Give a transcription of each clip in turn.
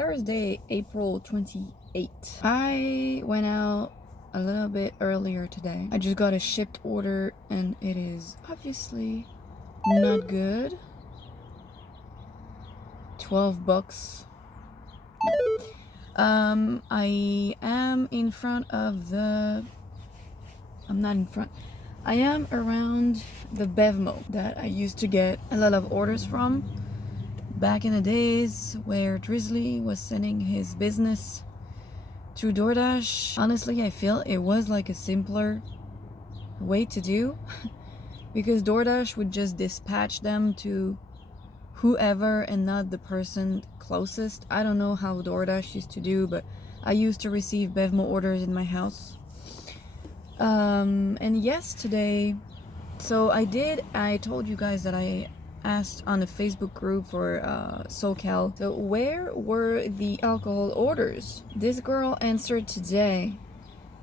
Thursday, April 28th. I went out a little bit earlier today. I just got a shipped order and it is obviously not good. $12. I am in front of the... I'm not in front. I am around the Bevmo that I used to get a lot of orders from back in the days where Drizzly was sending his business through DoorDash. Honestly, I feel it was like a simpler way to do because DoorDash would just dispatch them to whoever and not the person closest. I don't know how DoorDash used to do, but I used to receive Bevmo orders in my house. And yesterday, so I told you guys that I asked on a Facebook group for SoCal, so where were the alcohol orders? This girl answered today,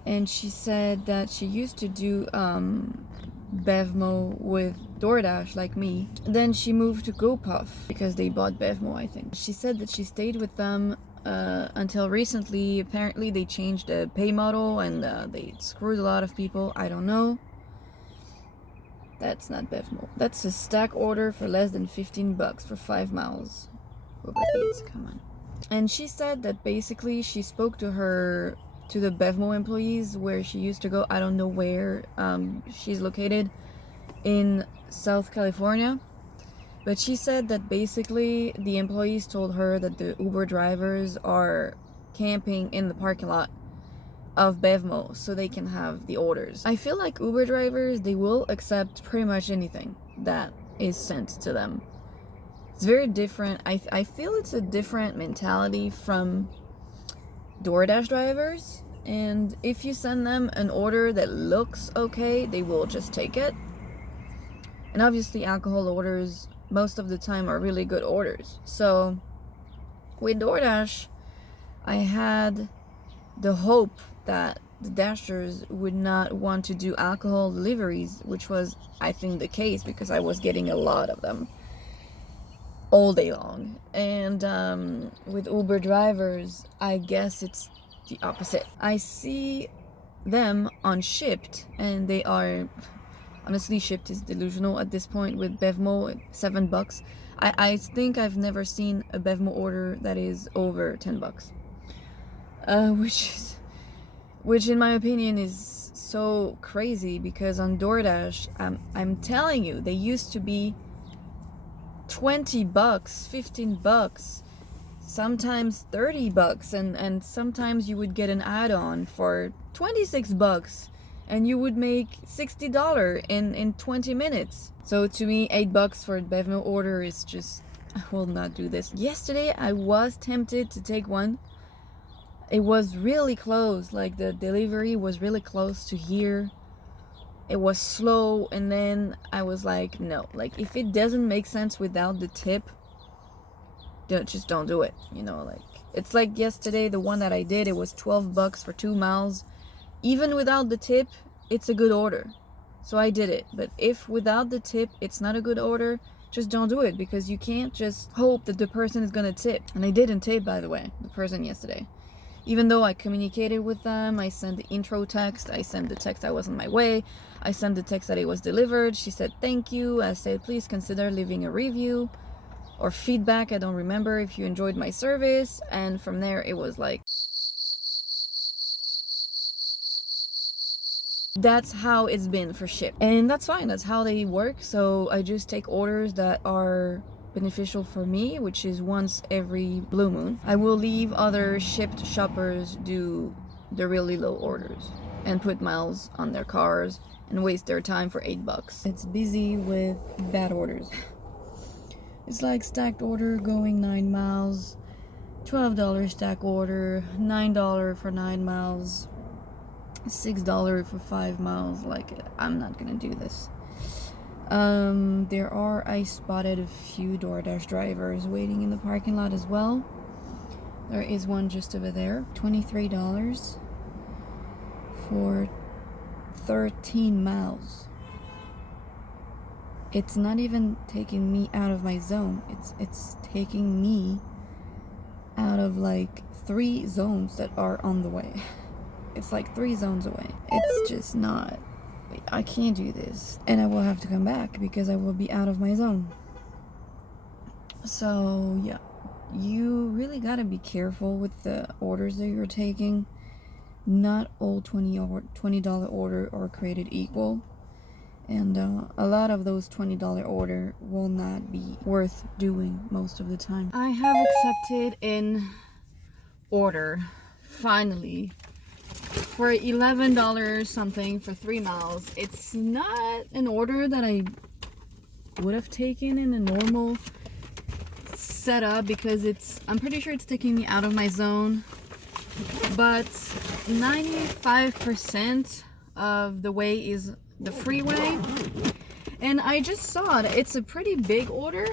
and she said that she used to do Bevmo with DoorDash like me. Then she moved to GoPuff because they bought Bevmo, I think. She said that she stayed with them until recently. Apparently they changed the pay model and they screwed a lot of people. I don't know. That's not Bevmo. That's a stack order for less than $15 for 5 miles. Uber Eats, come on. And she said that basically she spoke to the Bevmo employees where she used to go. I don't know where she's located in South California. But she said that basically the employees told her that the Uber drivers are camping in the parking lot of Bevmo so they can have the orders. I feel like Uber drivers, they will accept pretty much anything that is sent to them. It's very different. I feel it's a different mentality from DoorDash drivers. And if you send them an order that looks okay, they will just take it. And obviously alcohol orders most of the time are really good orders. So with DoorDash, I had the hope that the Dashers would not want to do alcohol deliveries, which was, I think, the case because I was getting a lot of them all day long. And with Uber drivers, I guess it's the opposite. I see them on Shipt, and they are... Honestly, Shipt is delusional at this point with Bevmo, $7. I think I've never seen a Bevmo order that is over $10. Which in my opinion is so crazy because on DoorDash, I'm telling you, they used to be $20, $15, sometimes $30, and sometimes you would get an add-on for $26. And you would make $60 in 20 minutes. So to me, $8 for a Bevmo order is just... I will not do this. Yesterday, I was tempted to take one. It was really close. Like, the delivery was really close to here. It was slow. And then I was like, no. Like, if it doesn't make sense without the tip, just don't do it. You know, like... It's like yesterday, the one that I did, it was $12 for 2 miles. Even without the tip, it's a good order. So I did it. But if without the tip, it's not a good order, just don't do it because you can't just hope that the person is going to tip. And I didn't tip, by the way, the person yesterday. Even though I communicated with them, I sent the intro text, I sent the text I was on my way, I sent the text that it was delivered. She said, thank you. I said, please consider leaving a review or feedback. I don't remember if you enjoyed my service. And from there, it was like... That's how it's been for Shipt. And that's fine. That's how they work. So I just take orders that are beneficial for me, which is once every blue moon. I will leave other Shipt shoppers do the really low orders and put miles on their cars and waste their time for $8. It's busy with bad orders. It's like stacked order going 9 miles, $12 stack order, $9 for 9 miles. $6 for 5 miles. Like, I'm not gonna do this. I spotted a few DoorDash drivers waiting in the parking lot as well. There is one just over there. $23 for 13 miles. It's not even taking me out of my zone. It's taking me out of like 3 zones that are on the way. It's like 3 zones away. It's just not, I can't do this. And I will have to come back because I will be out of my zone. So yeah, you really gotta be careful with the orders that you're taking. Not all $20 order are created equal. And a lot of those $20 order will not be worth doing most of the time. I have accepted an order, finally, for $11 something for 3 miles. It's not an order that I would have taken in a normal setup because I'm pretty sure it's taking me out of my zone. But 95% of the way is the freeway, and I just saw it. It's a pretty big order.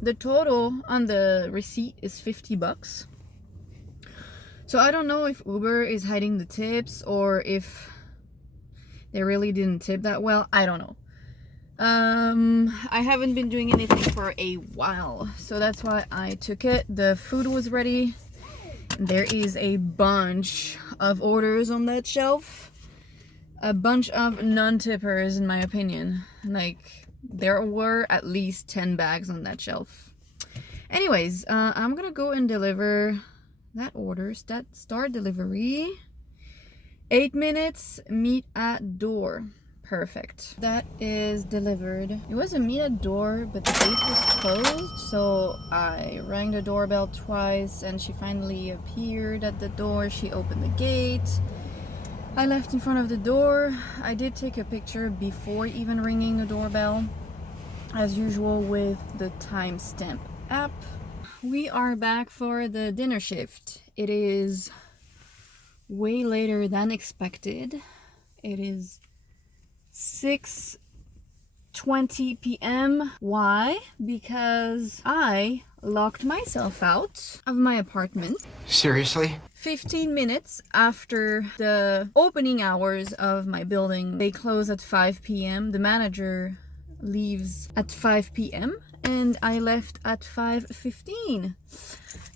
The total on the receipt is $50. So I don't know if Uber is hiding the tips or if they really didn't tip that well. I don't know. I haven't been doing anything for a while, so that's why I took it. The food was ready. There is a bunch of orders on that shelf. A bunch of non-tippers, in my opinion. Like, there were at least 10 bags on that shelf. Anyways, I'm gonna go and deliver that order. Start delivery. 8 minutes, meet at door. Perfect. That is delivered. It was a meet at door, but the gate was closed, so I rang the doorbell twice and she finally appeared at the door. She opened the gate. I left in front of the door. I did take a picture before even ringing the doorbell, as usual with the timestamp app. We are back for the dinner shift. It is way later than expected. It is 6:20 p.m. Why? Because I locked myself out of my apartment. Seriously? 15 minutes after the opening hours of my building. They close at 5 p.m. The manager leaves at 5 p.m. and I left at 5:15.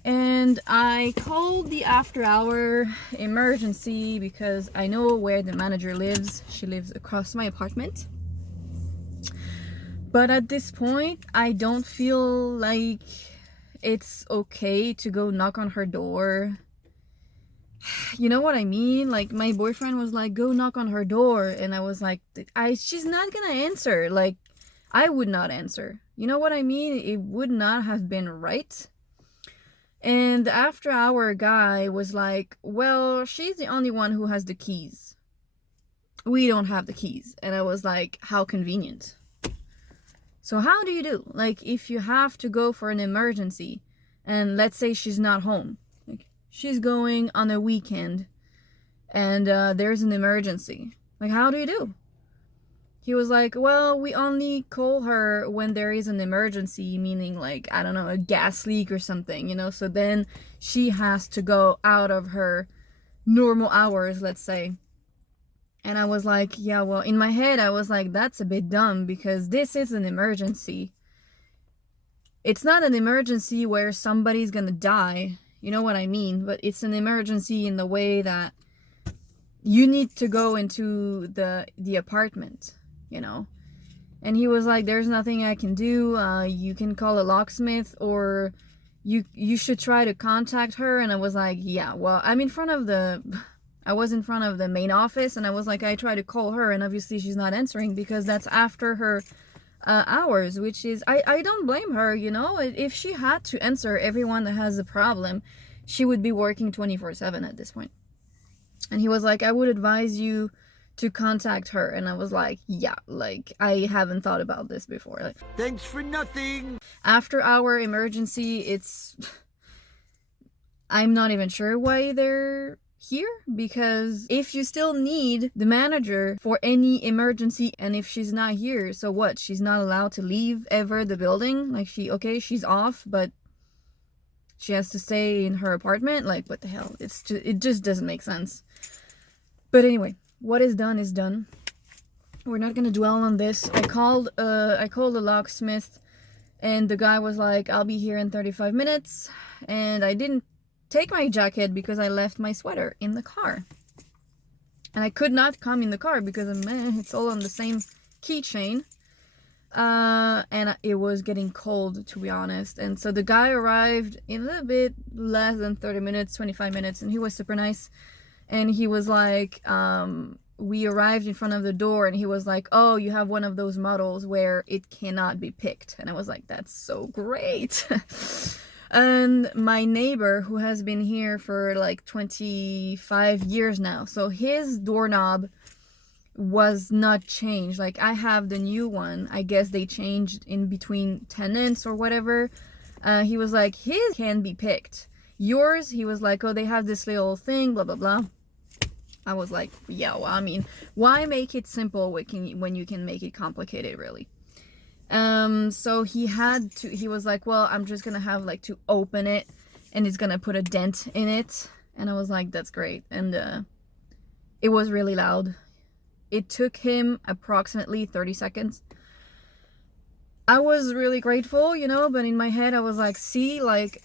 And I called the after hour emergency because I know where the manager lives. She lives across my apartment. But at this point, I don't feel like it's okay to go knock on her door. You know what I mean? Like, my boyfriend was like, go knock on her door. And I was like, she's not gonna answer. Like, I would not answer. You know what I mean? It would not have been right. And the after hour guy was like, well, she's the only one who has the keys. We don't have the keys. And I was like, how convenient. So how do you do? Like, if you have to go for an emergency and let's say she's not home. Like, she's going on a weekend and there's an emergency. Like, how do you do? He was like, well, we only call her when there is an emergency, meaning like, I don't know, a gas leak or something, you know? So then she has to go out of her normal hours, let's say. And I was like, yeah, well, in my head, I was like, that's a bit dumb because this is an emergency. It's not an emergency where somebody's gonna die, you know what I mean? But it's an emergency in the way that you need to go into the apartment, you know? And he was like, there's nothing I can do. You can call a locksmith or you should try to contact her. And I was like, yeah, well, I was in front of the main office and I was like, I try to call her and obviously she's not answering because that's after her hours, which is, I don't blame her, you know? If she had to answer everyone that has a problem, she would be working 24/7 at this point. And he was like, I would advise you to contact her. And I was like, yeah, like, I haven't thought about this before. Like, Thanks for nothing. after our emergency, I'm not even sure why they're here, because if you still need the manager for any emergency and if she's not here, so what? She's not allowed to leave ever the building? Like, she's off, but she has to stay in her apartment? Like, what the hell? It just doesn't make sense. But anyway, what is done is done. We're not gonna dwell on this. I called the locksmith And the guy was like, I'll be here in 35 minutes. And I didn't take my jacket because I left my sweater in the car. And I could not come in the car because it's all on the same keychain. And it was getting cold, to be honest. And so the guy arrived in a little bit less than 30 minutes, 25 minutes, and he was super nice. And he was like, we arrived in front of the door, and he was like, oh, you have one of those models where it cannot be picked. And I was like, that's so great. And my neighbor, who has been here for like 25 years now, so his doorknob was not changed. Like, I have the new one. I guess they changed in between tenants or whatever. He was like, his can be picked. Yours, he was like, oh, they have this little thing, blah, blah, blah. I was like, yeah, well, I mean, why make it simple when you can make it complicated, really? So he was like, well, I'm just gonna have like to open it, and it's gonna put a dent in it. And I was like, that's great. And it was really loud. It took him approximately 30 seconds. I was really grateful, but in my head I was like, see, like,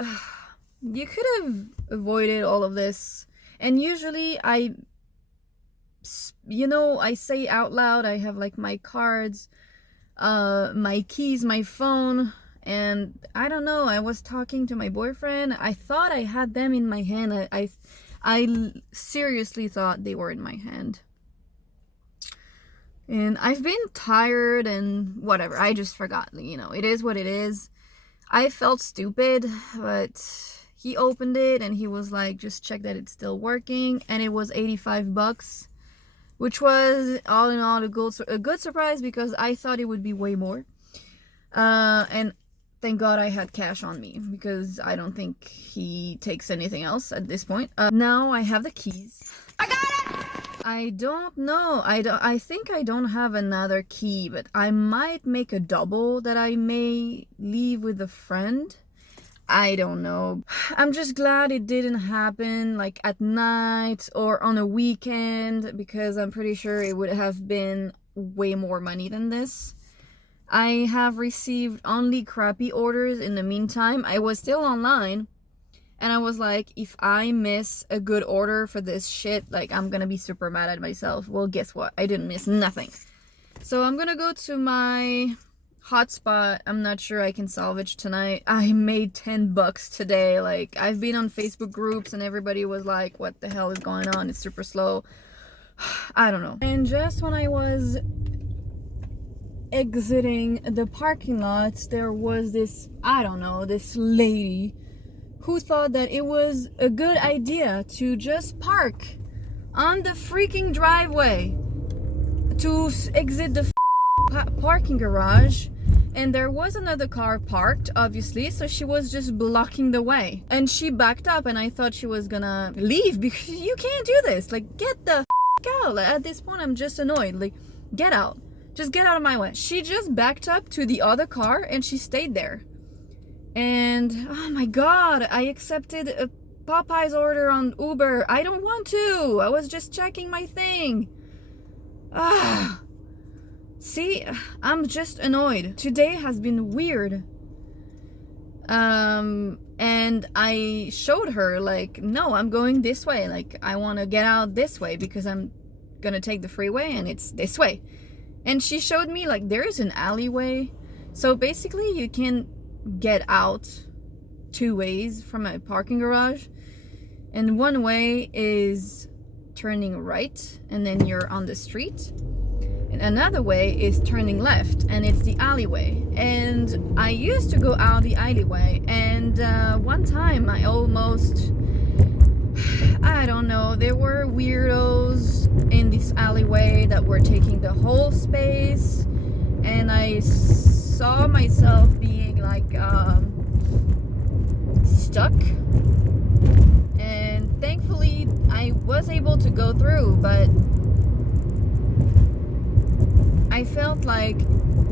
you could have avoided all of this. And usually I say out loud, I have like my cards, my keys, my phone, and I don't know, I was talking to my boyfriend. I thought I had them in my hand. I seriously thought they were in my hand. And I've been tired and whatever. I just forgot, it is what it is. I felt stupid, but he opened it and he was like, just check that it's still working. And it was $85, which was all in all a good surprise, because I thought it would be way more. And thank God I had cash on me, because I don't think he takes anything else at this point. Now I have the keys. I got it! I don't know. I think I don't have another key, but I might make a double that I may leave with a friend. I don't know. I'm just glad it didn't happen like at night or on a weekend, because I'm pretty sure it would have been way more money than this. I have received only crappy orders in the meantime. I was still online, and I was like, if I miss a good order for this shit, like, I'm gonna be super mad at myself. Well, guess what? I didn't miss nothing. So I'm gonna go to my hotspot. I'm not sure I can salvage tonight. I made $10 today. Like, I've been on Facebook groups and everybody was like, what the hell is going on? It's super slow. I don't know. And just when I was exiting the parking lot, there was this, this lady who thought that it was a good idea to just park on the freaking driveway to exit the parking garage. And there was another car parked, obviously, so she was just blocking the way. And she backed up, and I thought she was gonna leave, because you can't do this. Like, get the out. Like, at this point, I'm just annoyed. Like, get out. Just get out of my way. She just backed up to the other car, and she stayed there. And, oh my God, I accepted a Popeye's order on Uber. I don't want to. I was just checking my thing. See, I'm just annoyed. Today has been weird. And I showed her, like, no, I'm going this way. Like, I want to get out this way because I'm going to take the freeway and it's this way. And she showed me, like, there is an alleyway. So basically you can get out two ways from a parking garage. And one way is turning right and then you're on the street. And another way is turning left and it's the alleyway. And I used to go out the alleyway, and one time I almost, I don't know, there were weirdos in this alleyway that were taking the whole space, and I saw myself being like stuck. And thankfully I was able to go through, but I felt like,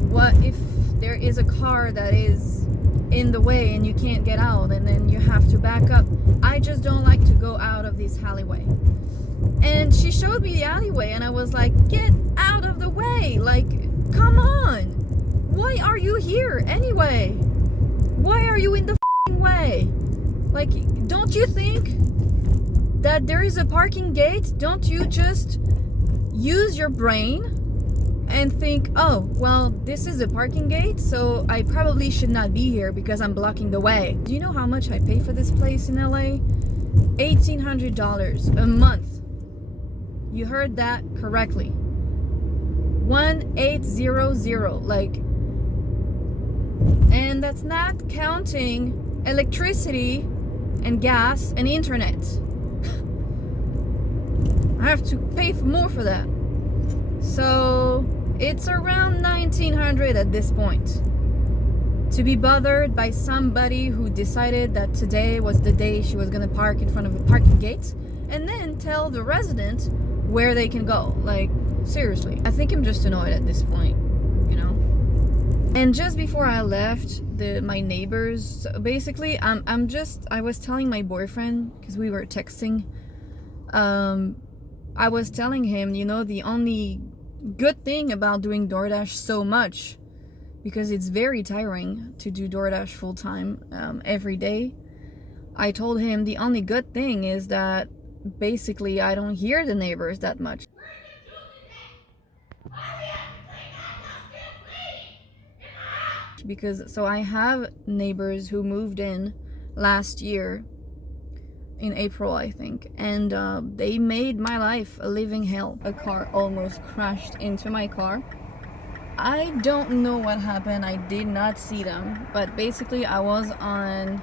what if there is a car that is in the way and you can't get out and then you have to back up? I just don't like to go out of this alleyway. And she showed me the alleyway and I was like, get out of the way. Like, come on. Why are you here anyway? Why are you in the f***ing way? Like, don't you think that there is a parking gate? Don't you just use your brain and think, oh, well, this is a parking gate, so I probably should not be here because I'm blocking the way. Do you know how much I pay for this place in LA? $1,800 a month. You heard that correctly. 1,800, like, and that's not counting electricity and gas and internet. I have to pay more for that. So it's around 1,900 at this point. To be bothered by somebody who decided that today was the day she was gonna park in front of a parking gate and then tell the resident where they can go. Like, seriously. I think I'm just annoyed at this point, you know? And just before I left, my neighbors, basically, I was telling my boyfriend, because we were texting, I was telling him, you know, the only good thing about doing DoorDash so much, because it's very tiring to do DoorDash full time every day. I told him the only good thing is that basically I don't hear the neighbors that much. Because so I have neighbors who moved in last year in April, I think, and they made my life a living hell. A car almost crashed into my car. I don't know what happened. I did not see them, but basically I was on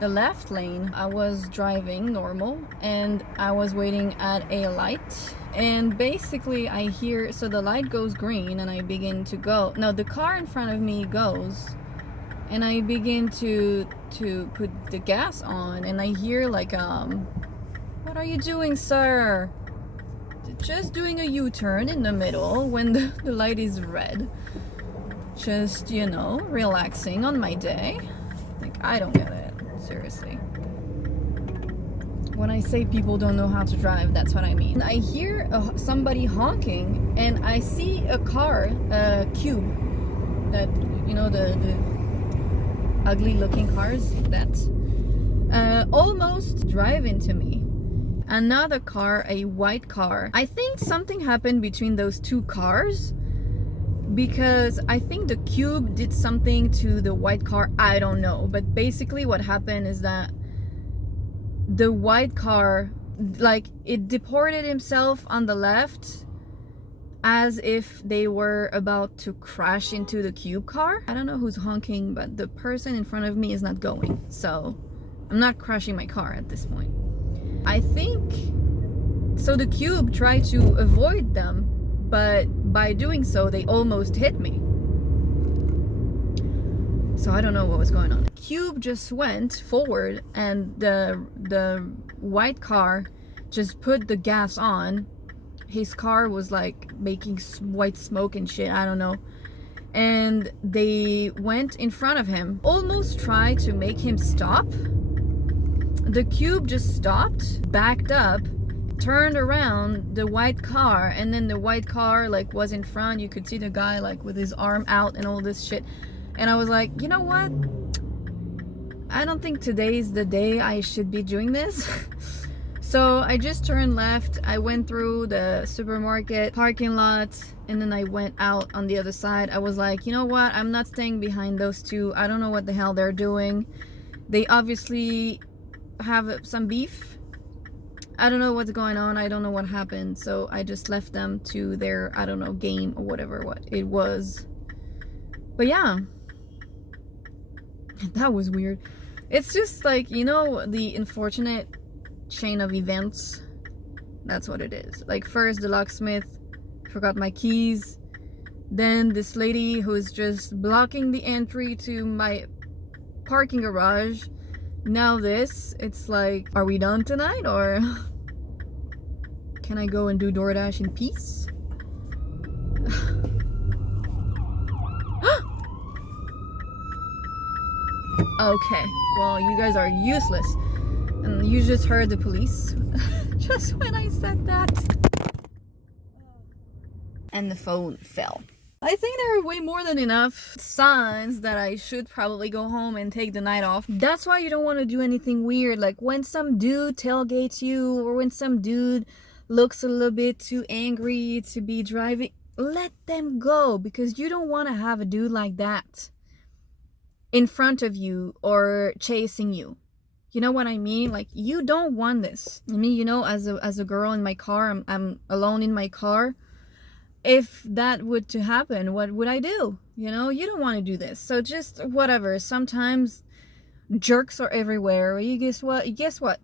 the left lane. I was driving normal and I was waiting at a light, and basically I hear, so the light goes green and I begin to go. No, the car in front of me goes and I begin to put the gas on, and I hear like, what are you doing, sir? Just doing a U-turn in the middle when the light is red. Just, you know, relaxing on my day. Like, I don't get it. Seriously. When I say people don't know how to drive, that's what I mean. I hear somebody honking, and I see a car, a Cube, that, you know, the ugly looking cars that almost drive into me. Another car, a white car. I think something happened between those two cars, because I think the Cube did something to the white car. I don't know, but basically what happened is that the white car, like, it deported himself on the left as if they were about to crash into the Cube car. I don't know who's honking, but the person in front of me is not going, so I'm not crashing my car at this point. I think so. The Cube tried to avoid them, but by doing so they almost hit me. So I don't know what was going on. The Cube just went forward and the white car just put the gas on. His car was like making white smoke and shit, I don't know. And they went in front of him, almost tried to make him stop. The Cube just stopped, backed up, turned around the white car, and then the white car like was in front. You could see the guy like with his arm out and all this shit. And I was like, you know what? I don't think today's the day I should be doing this. So I just turned left. I went through the supermarket parking lot, and then I went out on the other side. I was like, you know what? I'm not staying behind those two. I don't know what the hell they're doing. They obviously have some beef. I don't know what's going on. I don't know what happened. So I just left them to their, I don't know, game or whatever what it was. But yeah, that was weird. It's just like, you know, the unfortunate chain of events. That's what it is. Like, first the locksmith forgot my keys, then this lady who's just blocking the entry to my parking garage. Now this, it's like, are we done tonight, or can I go and do DoorDash in peace? Okay, well, you guys are useless. And you just heard the police just when I said that. And the phone fell. I think there are way more than enough signs that I should probably go home and take the night off. That's why you don't want to do anything weird. Like when some dude tailgates you, or when some dude looks a little bit too angry to be driving, let them go, because you don't want to have a dude like that in front of you or chasing you. You know what I mean? Like, you don't want this. I mean, you know, as a girl in my car, I'm alone in my car. If that were to happen, what would I do? You know, you don't want to do this. So just whatever. Sometimes jerks are everywhere. You guess what?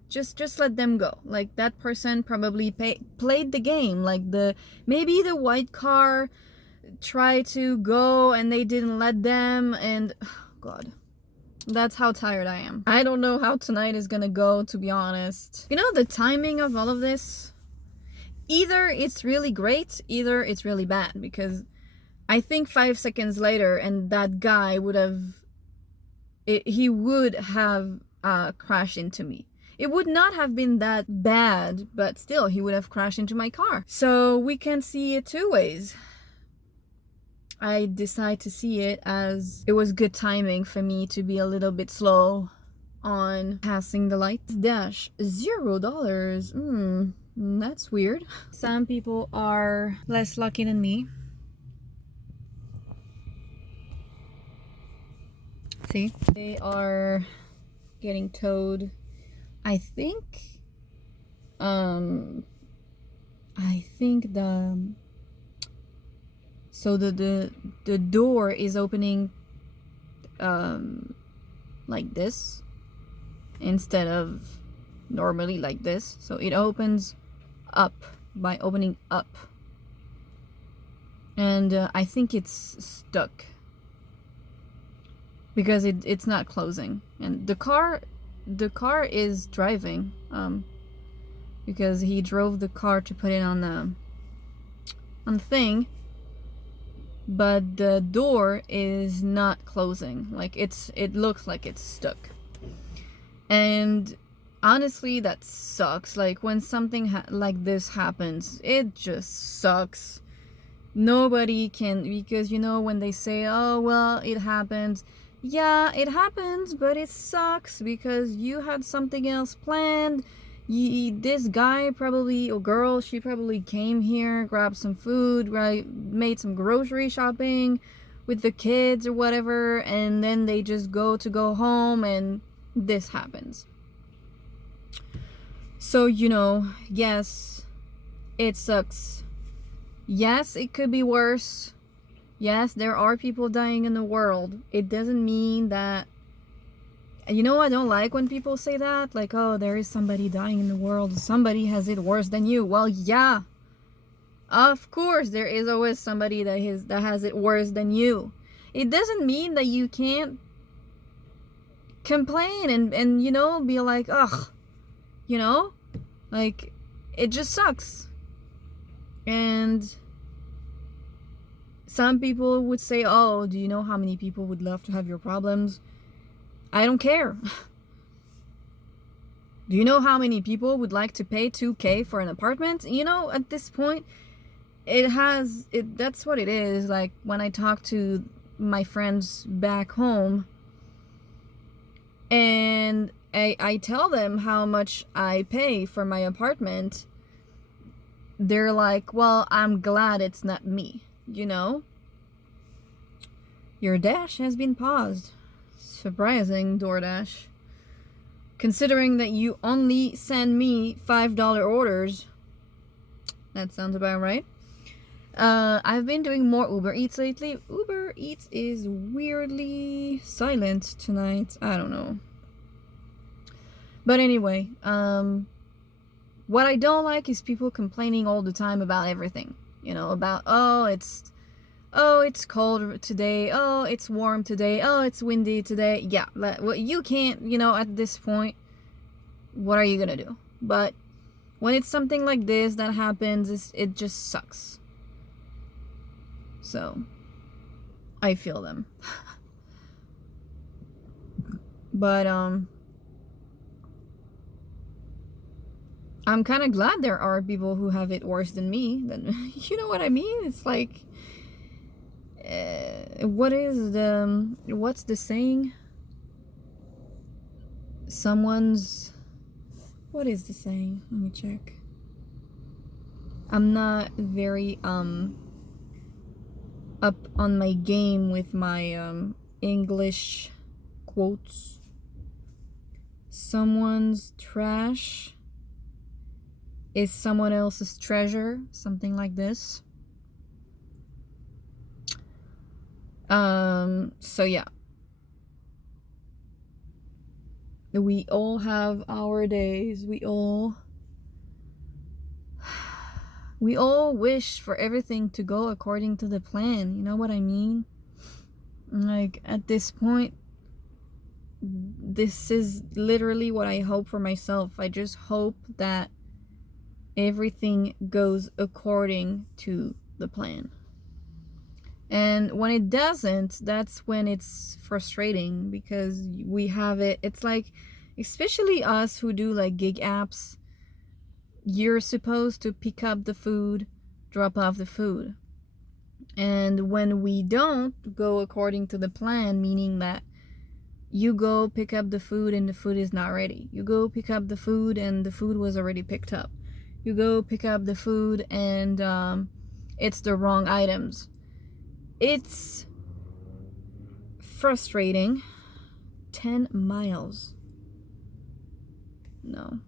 Just let them go. Like, that person probably played the game. Like, maybe the white car tried to go and they didn't let them, and oh God. That's how tired I am. I don't know how tonight is gonna go, to be honest. You know, the timing of all of this, either it's really great, either it's really bad, because I think 5 seconds later and that guy would have crashed into me. It would not have been that bad, but still he would have crashed into my car. So we can see it two ways. I decide to see it as it was good timing for me to be a little bit slow on passing the lights. Dash $0. That's weird. Some people are less lucky than me. See? They are getting towed. I think so the door is opening like this instead of normally like this. So it opens up by opening up. And I think it's stuck because it's not closing. And the car is driving because he drove the car to put it on the thing. But the door is not closing. Like, it looks like it's stuck. And honestly, that sucks. Like, when something like this happens, it just sucks. Nobody can, because you know when they say, oh well, it happens. Yeah, it happens, but it sucks because you had something else planned. This guy probably, or girl, she probably came here, grabbed some food, right, made some grocery shopping with the kids or whatever, and then they just go home and this happens. So, you know, yes, it sucks. Yes, it could be worse. Yes, there are people dying in the world. It doesn't mean that, you know, I don't like when people say that, like, oh, there is somebody dying in the world, somebody has it worse than you. Well, yeah, of course there is always somebody that has it worse than you. It doesn't mean that you can't complain and you know, be like, ugh, you know, like, it just sucks. And some people would say, oh, do you know how many people would love to have your problems? I don't care. Do you know how many people would like to pay $2,000 for an apartment? You know, at this point, that's what it is. Like, when I talk to my friends back home and I tell them how much I pay for my apartment, they're like, well, I'm glad it's not me, you know? Your dash has been paused. Surprising, DoorDash. Considering that you only send me $5 orders. That sounds about right. I've been doing more Uber Eats lately. Uber Eats is weirdly silent tonight. I don't know. But anyway, what I don't like is people complaining all the time about everything. You know, about, oh, it's cold today, oh, it's warm today, oh, it's windy today. Yeah, well, you can't, you know, at this point, what are you gonna do? But when it's something like this that happens, it just sucks. So, I feel them. But, I'm kind of glad there are people who have it worse than me. You know what I mean? It's like, what's the saying? What is the saying? Let me check. I'm not very up on my game with my English quotes. Someone's trash is someone else's treasure, something like this. So yeah. We all have our days. We all wish for everything to go according to the plan. You know what I mean? Like, at this point, this is literally what I hope for myself. I just hope that everything goes according to the plan. And when it doesn't, that's when it's frustrating, because we have it. It's like, especially us who do like gig apps, you're supposed to pick up the food, drop off the food. And when we don't go according to the plan, meaning that you go pick up the food and the food is not ready. You go pick up the food and the food was already picked up. You go pick up the food and it's the wrong items. It's frustrating. 10 miles. No.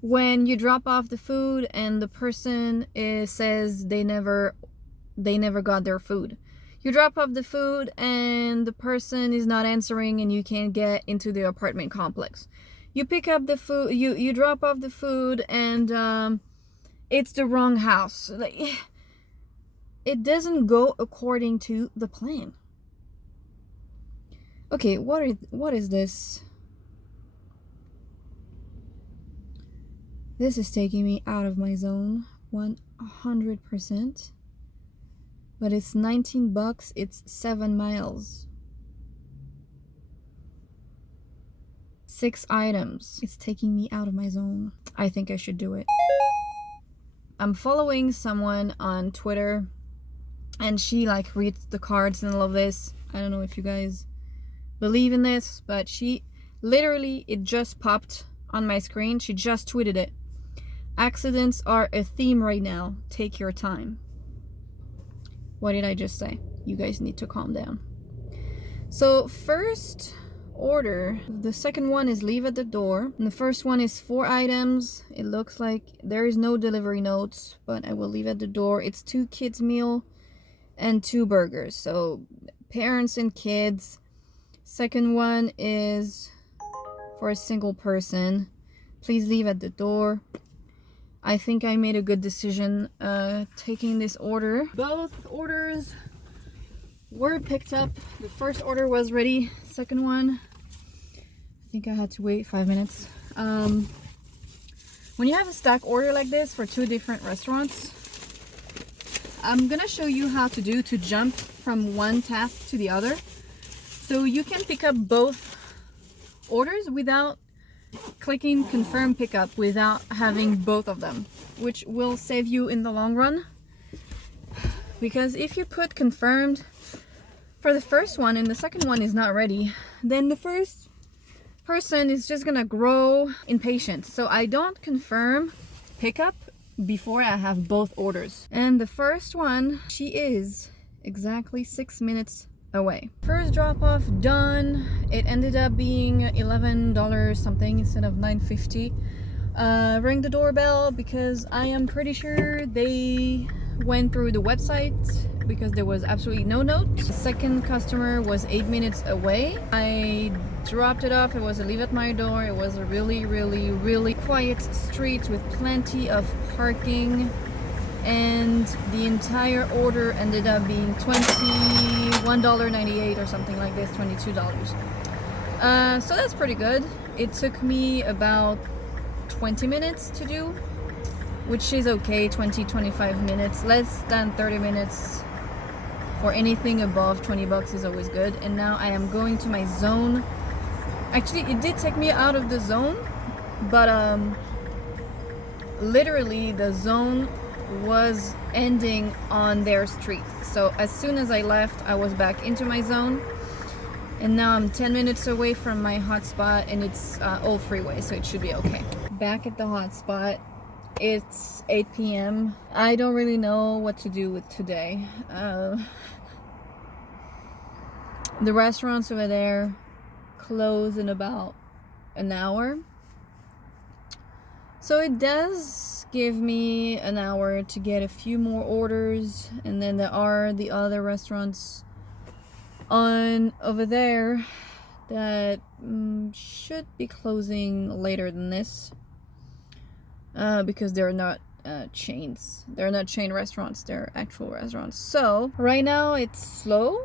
When you drop off the food and the person says they never got their food. You drop off the food and the person is not answering and you can't get into the apartment complex. You pick up the food, you drop off the food and it's the wrong house. Like, it doesn't go according to the plan. Okay, what is this? This is taking me out of my zone 100%. But it's $19, it's 7 miles. 6 items. It's taking me out of my zone. I think I should do it. I'm following someone on Twitter and she like reads the cards and all of this. I don't know if you guys believe in this, but she literally, it just popped on my screen. She just tweeted it. Accidents are a theme right now. Take your time. What did I just say? You guys need to calm down. So first order, the second one is leave at the door. And the first one is 4 items. It looks like there is no delivery notes, but I will leave at the door. It's 2 kids meal and 2 burgers. So parents and kids. Second one is for a single person. Please leave at the door. I think I made a good decision taking this order. Both orders were picked up. The first order was ready. Second one, I think I had to wait 5 minutes. When you have a stack order like this for 2 different restaurants, I'm gonna show you how to jump from one task to the other. So you can pick up both orders without clicking confirm pickup, without having both of them, which will save you in the long run. Because if you put confirmed for the first one and the second one is not ready, then the first person is just gonna grow impatient. So I don't confirm pickup before I have both orders. And the first one, she is exactly 6 minutes away. First drop off done. It ended up being $11 something instead of $9.50. Rang the doorbell because I am pretty sure they went through the website because there was absolutely no note. The second customer was 8 minutes away. I dropped it off. It was a leave at my door. It was a really quiet street with plenty of parking. And the entire order ended up being $21.98 or something like this, $22. So that's pretty good. It took me about 20 minutes to do, which is okay. 20-25 minutes, less than 30 minutes for anything above $20 is always good. And now I am going to my zone. Actually, it did take me out of the zone, but literally the zone was ending on their street. So as soon as I left, I was back into my zone. And now I'm 10 minutes away from my hotspot, and it's old freeway, so it should be okay. Back at the hotspot, it's 8 p.m. I don't really know what to do with today. The restaurants over there close in about an hour. So it does give me an hour to get a few more orders, and then there are the other restaurants on over there that should be closing later than this, because they're not chains. They're not chain restaurants, they're actual restaurants. So right now it's slow,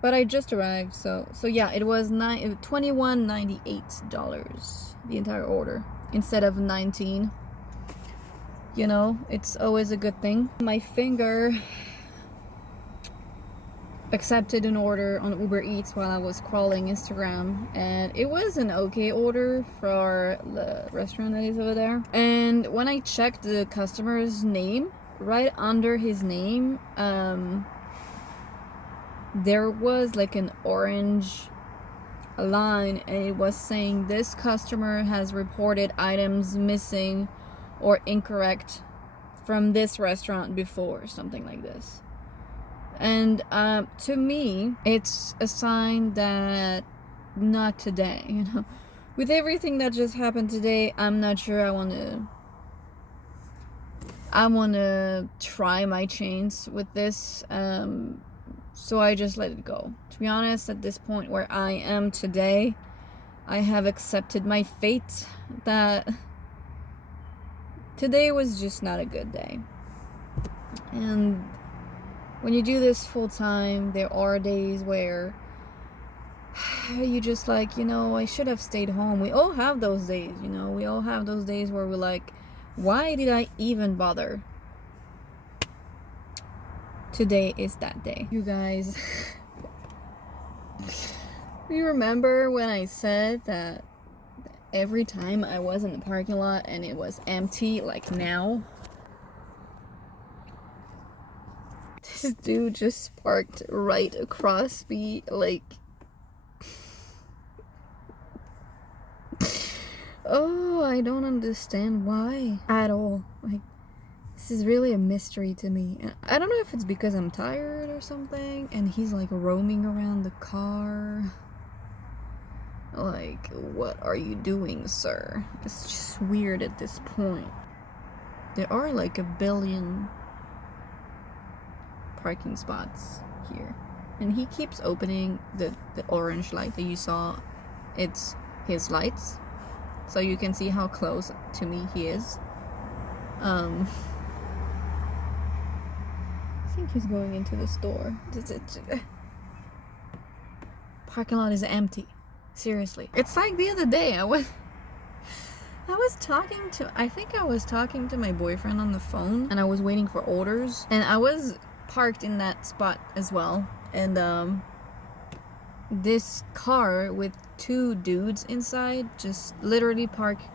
but I just arrived, so yeah, it was $21.98 the entire order instead of 19. You know, it's always a good thing. My finger accepted an order on Uber Eats while I was scrolling Instagram, and it was an okay order for the restaurant that is over there. And when I checked the customer's name, right under his name, there was like an orange line, and it was saying this customer has reported items missing or incorrect from this restaurant before, something like this. And to me, it's a sign that not today, you know. With everything that just happened today, I'm not sure I want to try my chance with this. So I just let it go. To be honest, at this point where I am today, I have accepted my fate that today was just not a good day. And when you do this full time, there are days where you just like, you know, I should have stayed home. We all have those days, you know. We all have those days where we're like, why did I even bother? Today is that day. You guys, you remember when I said that every time I was in the parking lot and it was empty, like now? This dude just parked right across me, like, oh, I don't understand why at all. Like, this is really a mystery to me. And I don't know if it's because I'm tired or something, and he's like roaming around the car. Like, what are you doing, sir? It's just weird at this point. There are like a billion parking spots here, and he keeps opening the orange light that you saw. It's his lights, so you can see how close to me he is. I think he's going into the store. Parking lot is empty. Seriously, it's like the other day I was talking to my boyfriend on the phone, and I was waiting for orders, and I was parked in that spot as well, and this car with two dudes inside just literally parked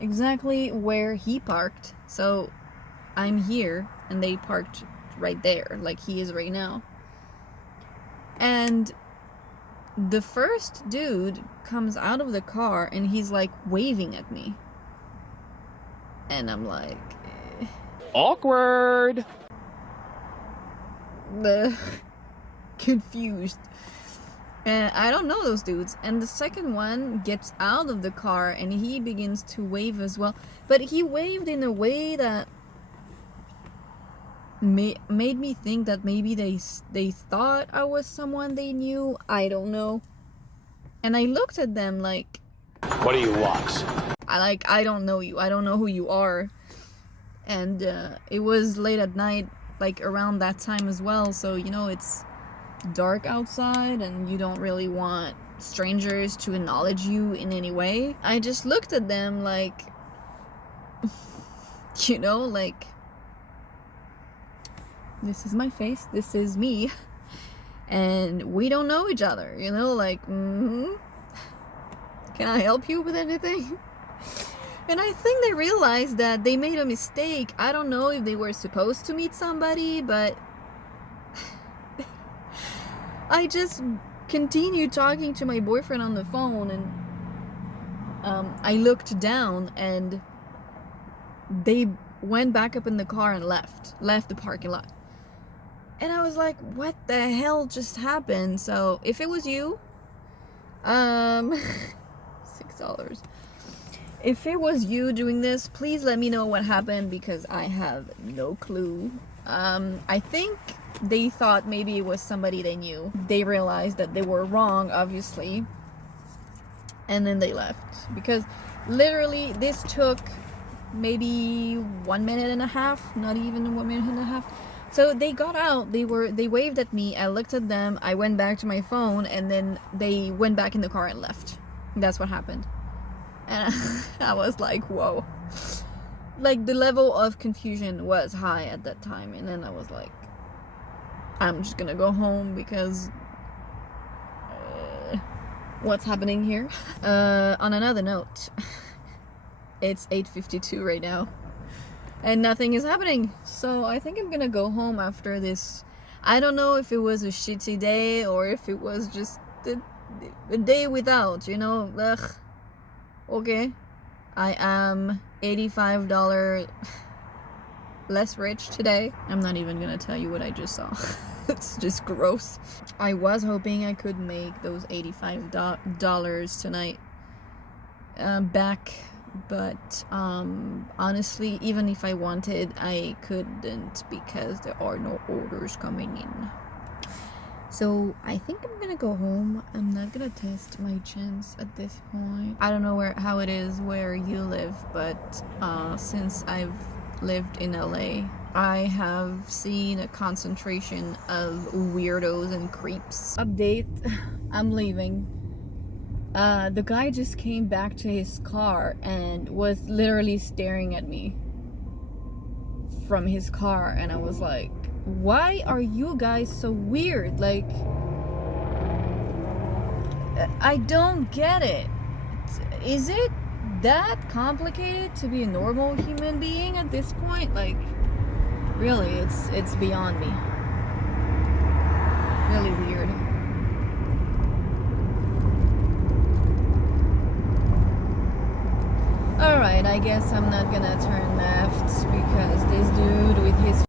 exactly where he parked. So I'm here and they parked right there, like he is right now. And the first dude comes out of the car and he's like waving at me, and I'm like, awkward. Confused. And I don't know those dudes. And the second one gets out of the car and he begins to wave as well, but he waved in a way that made me think that maybe they thought I was someone they knew. I don't know. And I looked at them like, what do you want? I don't know you. I don't know who you are. And it was late at night, like around that time as well, so you know, it's dark outside and you don't really want strangers to acknowledge you in any way. I just looked at them like, you know, like, this is my face, this is me, and we don't know each other, you know, like, can I help you with anything? And I think they realized that they made a mistake. I don't know if they were supposed to meet somebody, but I just continued talking to my boyfriend on the phone, and I looked down and they went back up in the car and left the parking lot. And I was like, what the hell just happened? So if it was you, $6. If it was you doing this, please let me know what happened, because I have no clue. I think they thought maybe it was somebody they knew. They realized that they were wrong, obviously, and then they left. Because literally this took maybe 1 minute and a half, not even 1 minute and a half. So they got out, they waved at me, I looked at them, I went back to my phone, and then they went back in the car and left. That's what happened. And I was like, whoa. Like, the level of confusion was high at that time. And then I was like, I'm just gonna go home, because what's happening here? On another note, it's 8:52 right now, and nothing is happening. So I think I'm gonna go home after this. I don't know if it was a shitty day or if it was just a day without, you know. Ugh. Okay, I am $85 less rich today. I'm not even gonna tell you what I just saw. It's just gross. I was hoping I could make those $85 tonight back, but honestly, even if I wanted, I couldn't, because there are no orders coming in. So I think I'm gonna go home. I'm not gonna test my chance at this point. I don't know how it is where you live, but since I've lived in LA, I have seen a concentration of weirdos and creeps. Update, I'm leaving. The guy just came back to his car and was literally staring at me from his car, and I was like, why are you guys so weird? Like, I don't get it. Is it that complicated to be a normal human being at this point? Like, really, it's beyond me. Really weird. Alright, I guess I'm not gonna turn left, because this dude with his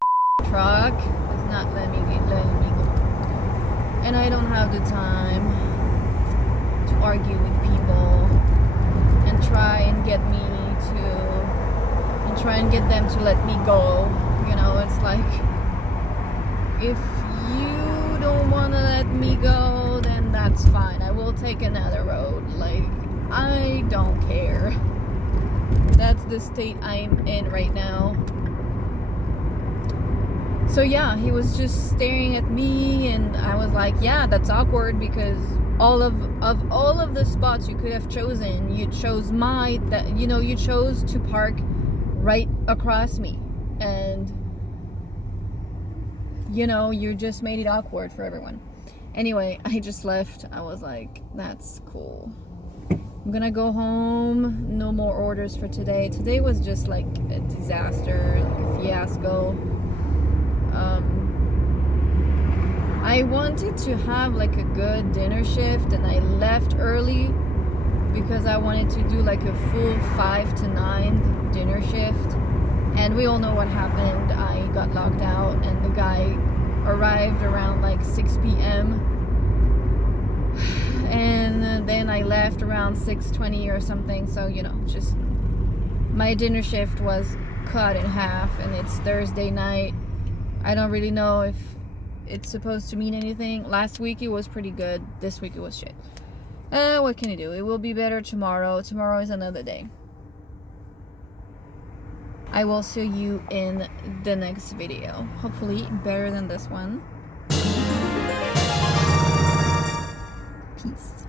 truck is not letting me go. And I don't have the time to argue with people and try and get them to let me go. You know, it's like, if you don't want to let me go, then that's fine. I will take another road. Like, I don't care. That's the state I'm in right now. So yeah, he was just staring at me, and I was like, yeah, that's awkward, because all of the spots you could have chosen, you chose you chose to park right across me, and you just made it awkward for everyone. Anyway, I just left. I was like, that's cool. I'm gonna go home. No more orders for today. Today was just like a disaster, like a fiasco. I wanted to have like a good dinner shift, and I left early because I wanted to do like a full 5 to 9 dinner shift. And we all know what happened. I got locked out, and the guy arrived around like 6 p.m. And then I left around 6:20 or something. So, just my dinner shift was cut in half, and it's Thursday night. I don't really know if it's supposed to mean anything. Last week it was pretty good. This week it was shit. What can you do? It will be better tomorrow. Tomorrow is another day. I will see you in the next video. Hopefully better than this one. Peace.